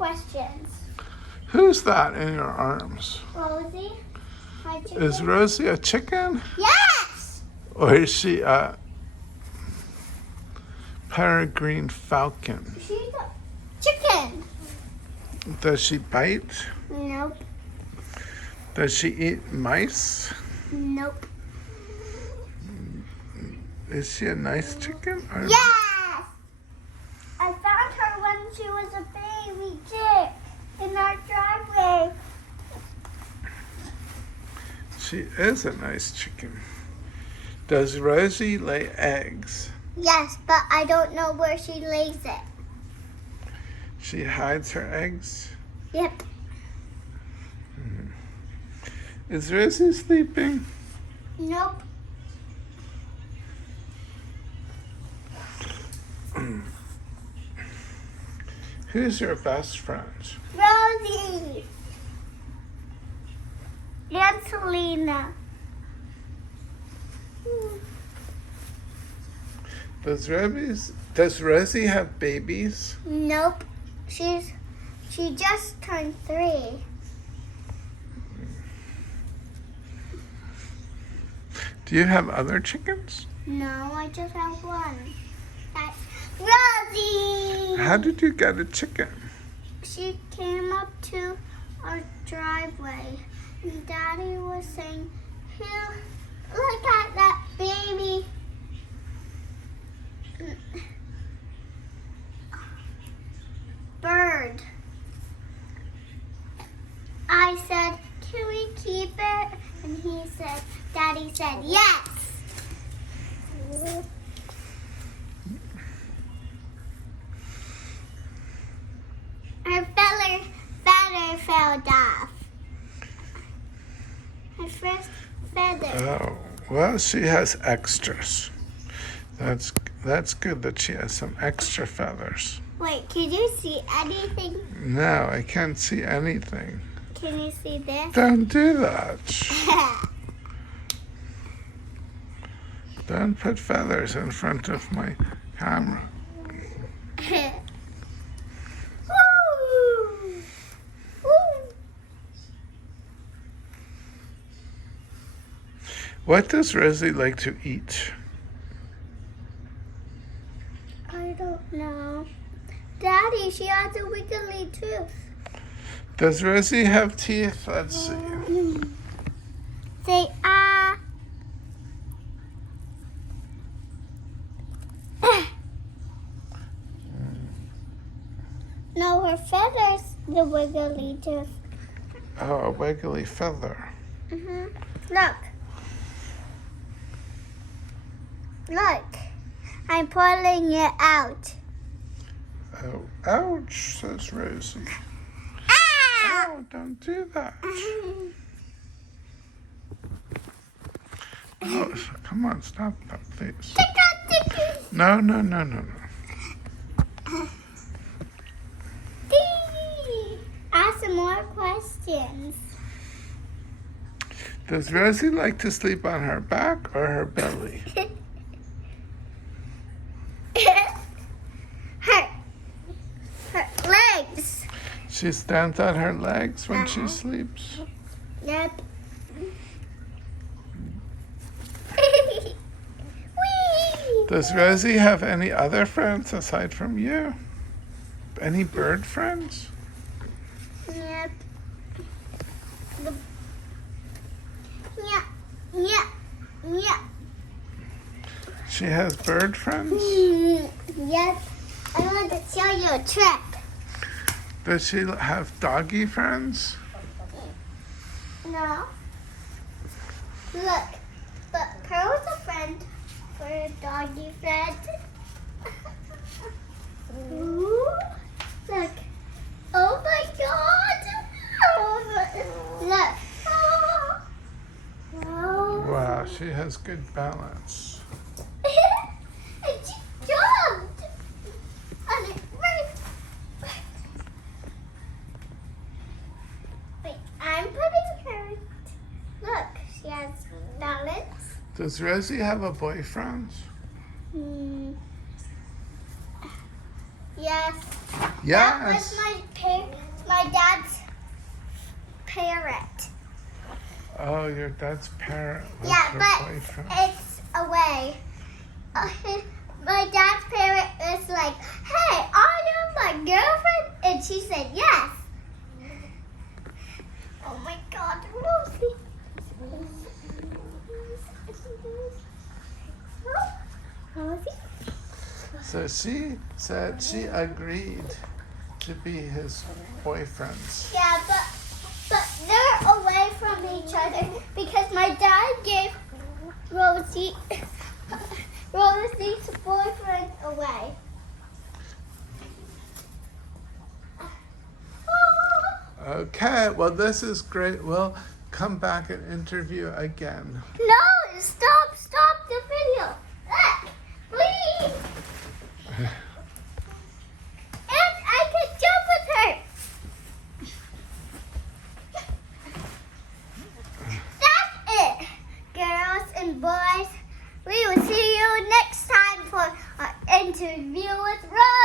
questions. Who's that in your arms? Rosie? My chicken? Is Rosie a chicken? Yes! Or is she a peregrine falcon? She's a chicken. Does she bite? Nope. Does she eat mice? Nope. Is she a nice chicken? Or... Yes! I found her when she was a baby chick in our driveway. She is a nice chicken. Does Rosie lay eggs? Yes, but I don't know where she lays it. She hides her eggs? Yep. Is Rosie sleeping? Nope. Who's your best friend? Rosie. And Selena. Does Rosie have babies? Nope. She just turned 3. Do you have other chickens? No, I just have one. That's Rosie. How did you get a chicken? She came up to our driveway, and Daddy was saying, "Here, look at that baby bird." I said, "Can we keep it?" And Daddy said, "Yes." Her feather fell off. Her first feather. Oh, well, she has extras. That's good that she has some extra feathers. Wait, can you see anything? No, I can't see anything. Can you see this? Don't do that. Don't put feathers in front of my camera. What does Rosie like to eat? I don't know. Daddy, she has a wiggly tooth. Does Rosie have teeth? Let's see. Say ah. No, her feathers, the wiggly tooth. Oh, a wiggly feather. Look. Look. I'm pulling it out. Oh, ouch, says Rosie. Ah! Oh, don't do that. Oh, come on, stop that, please. No. Ask some more questions. Does Rosie like to sleep on her back or her belly? her legs. She stands on her legs when she sleeps. Yep. Does Rosie have any other friends aside from you? Any bird friends? Yep. Yeah. She has bird friends? Yep. I want to show you a trick. Does she have doggy friends? No. Look, Pearl's a friend for a doggy friend. Ooh, look. Oh my God. Look. Oh. Wow, she has good balance. And she jumped. On it. Wait, I'm putting her. Look, she has balance. Does Rosie have a boyfriend? Yes. Yes. That was my parrot. Oh, your dad's parrot was Yeah, your but boyfriend. it's away. My dad's parrot is like, hey, are you my girlfriend? And she said yes. Oh my God, Rosie. Rosie? So she said she agreed to be his boyfriend. Yeah, but they're away from each other because my dad gave Rosie's boyfriend away. Okay, well, this is great. We'll come back and interview again. No, stop the video. Look, please. And I can jump with her. That's it, girls and boys. We will see you next time for our interview with Rosie.